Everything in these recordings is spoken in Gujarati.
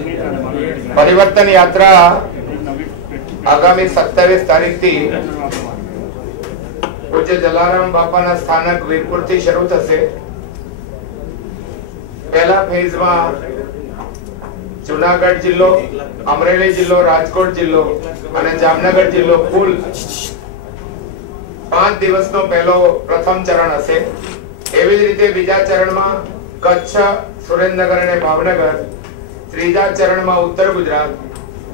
परिवर्तन यात्रा आगामी 27 तारीख थी पूज्य जलाराम बापाना स्थानक वीरपुर थी शुरू थशे। पहला फेज में जूनागढ़ जिल्लो, अमरेली जिल्लो, राजकोट जिल्लो अने जामनगर जिल्लो कुल 5 दिवस नो पहलो प्रथम चरण हशे। एवी ज रीते बीजा चरण में कच्छ, सुरेन्द्रनगर अने भावनगर, तीजा चरण में उत्तर गुजरात,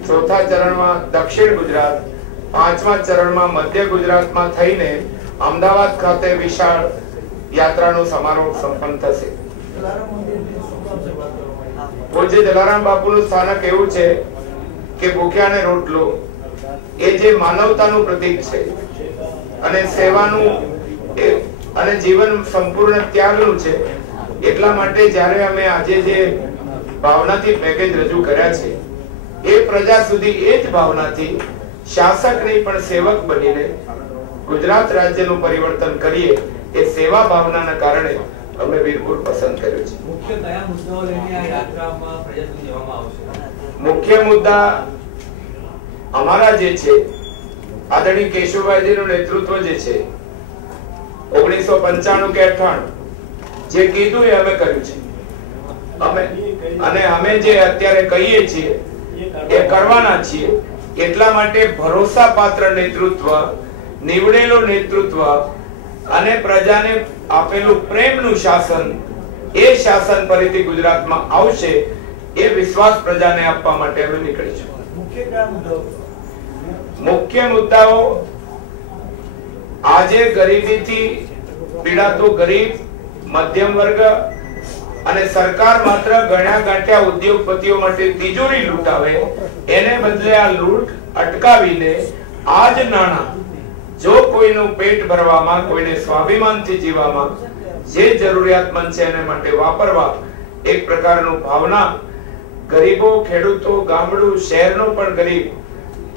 चौथा चरण में दक्षिण गुजरात, पांचमा चरण में मध्य गुजरात में थईने अमदावाद खाते विशाल यात्रानो समारोह संपन्न थशे। पूज्य जलाराम बापूनुं स्थानक एवुं छे के भूख्या ने रोटलो ए जे मानवतानुं प्रतीक छे अने सेवानुं अने जीवन संपूर्ण त्यागनुं छे। એટલા માટે જ્યારે અમે આજે જે ભાવનાથી પેકેજ રજૂ કર્યા છે એ પ્રજા સુધી એ જ ભાવનાથી શાસક નહીં પણ સેવક બનીને ગુજરાત રાજ્યનું પરિવર્તન કરીએ એ સેવા ભાવનાના કારણે અમે વીરપુર પસંદ કર્યું છે। મુખ્ય કયા મુદ્દાઓ લઈને આ યાત્રામાં પ્રજા સુધી જવામાં આવશે? મુખ્ય મુદ્દા અમારા જે છે આદરણીય કેશુભાઈજીનું નેતૃત્વ જે છે 1995 કે 98 જે કીધું એ અમે કર્યું છે। અમે જે અત્યારે કહીએ છીએ એ કરવાના છીએ। એટલા માટે ભરોસાપાત્ર નેતૃત્વ, નિવડેલું નેતૃત્વ અને પ્રજાને આપેલું પ્રેમનું શાસન એ શાસન ફરીથી ગુજરાતમાં આવશે એ વિશ્વાસ પ્રજાને આપવા માટે અમે નીકળીશું। મુખ્ય મુદ્દાઓ આજે ગરીબીથી પીડાતો ગરીબ, मध्यम वर्ग અને સરકાર માત્ર ગણ્યા ગાંઠ્યા ઉદ્યોગપતિઓ માટે તિજોરી લૂંટાવે એને બદલે આ લૂંટ અટકાવીને આજ નાણાં જો કોઈનું પેટ ભરવામાં, કોઈને સ્વાભિમાનથી જીવવામાં જે જરૂરિયાતમંદ છે એને માટે વાપરવા એક પ્રકારનું ભાવના ગરીબો, ખેડૂતો, ગામડું, શહેરનો પણ ગરીબ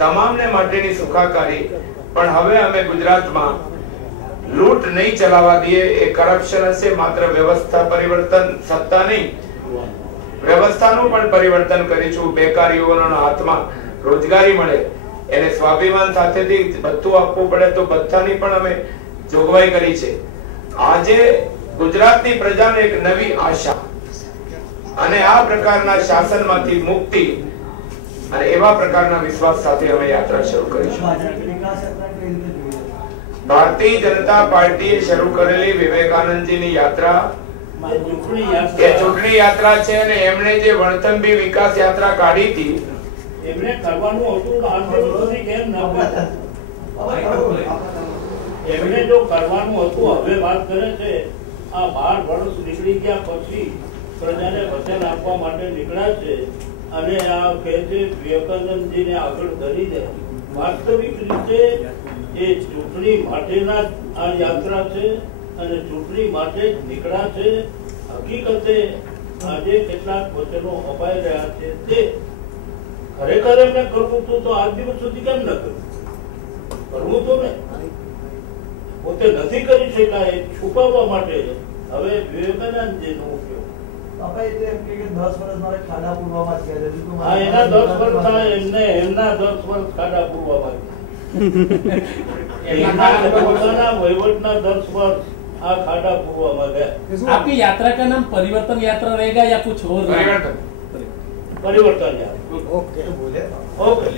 તમામને માટેની સુખાકારી। પણ હવે અમે ગુજરાતમાં लूट नहीं चलावा दिए। एक करप्शन हशे, मात्र व्यवस्था परिवर्तन, सत्ता नहीं व्यवस्थाનું પણ પરિવર્તન કરીશું। બેકાર યુવાનોના હાથમાં રોજગારી મળે, એને સ્વાભિમાન સાથેથી ભથ્થું આપવું પડે તો ભથ્થાની પણ અમે જોગવાઈ કરી છે। આજે ગુજરાતની પ્રજાને એક નવી આશા અને આ પ્રકારના શાસનમાંથી મુક્તિ અને એવા પ્રકારના વિશ્વાસ સાથે અમે યાત્રા શરૂ કરીશું। भारतीय जनता पार्टी शुरू करेली विवेकानंद जी नी यात्रा ये चूंटणी यात्रा छे અને એમણે જે વણથંભી વિકાસ યાત્રા કાઢી હતી એમણે કરવાનું હતું તો આંદોલન સુધી કેમ ન કર્યું? એમણે જો કરવાનું હતું હવે વાત કરે છે આ 12 વર્ષ નીકળી ગયા પછી પ્રજાને વચન આપવા માટે નીકળ્યા છે અને આ કહે છે વિવેકાનંદજીને આગળ ધરી દે। વાસ્તવિક રીતે એ ચૂંટણી માટેના આ યાત્રા છે અને ચૂંટણી માટે જ નીકળ્યા છે। હકીકતે આજે કેટલાક વચનો અપાઈ રહ્યા છે તે ખરેખર એમને કરવું તો આજ દિવસ સુધી કેમ ન કર્યું? કરવું તો ને પોતે નથી કરી શક્યા એ છુપાવવા માટે હવે વિવેકાનંદજીનો ઉપયોગ। એના 10 વર્ષ થાય એમને એમના 10 વર્ષ ખાડા પૂરવામાં वहीवटना 10 वर्ष आ खाड़ा पूर्वा में गया। आपकी यात्रा का नाम परिवर्तन यात्रा रहेगा या कुछ और? परिवर्तन यात्रा। ओके।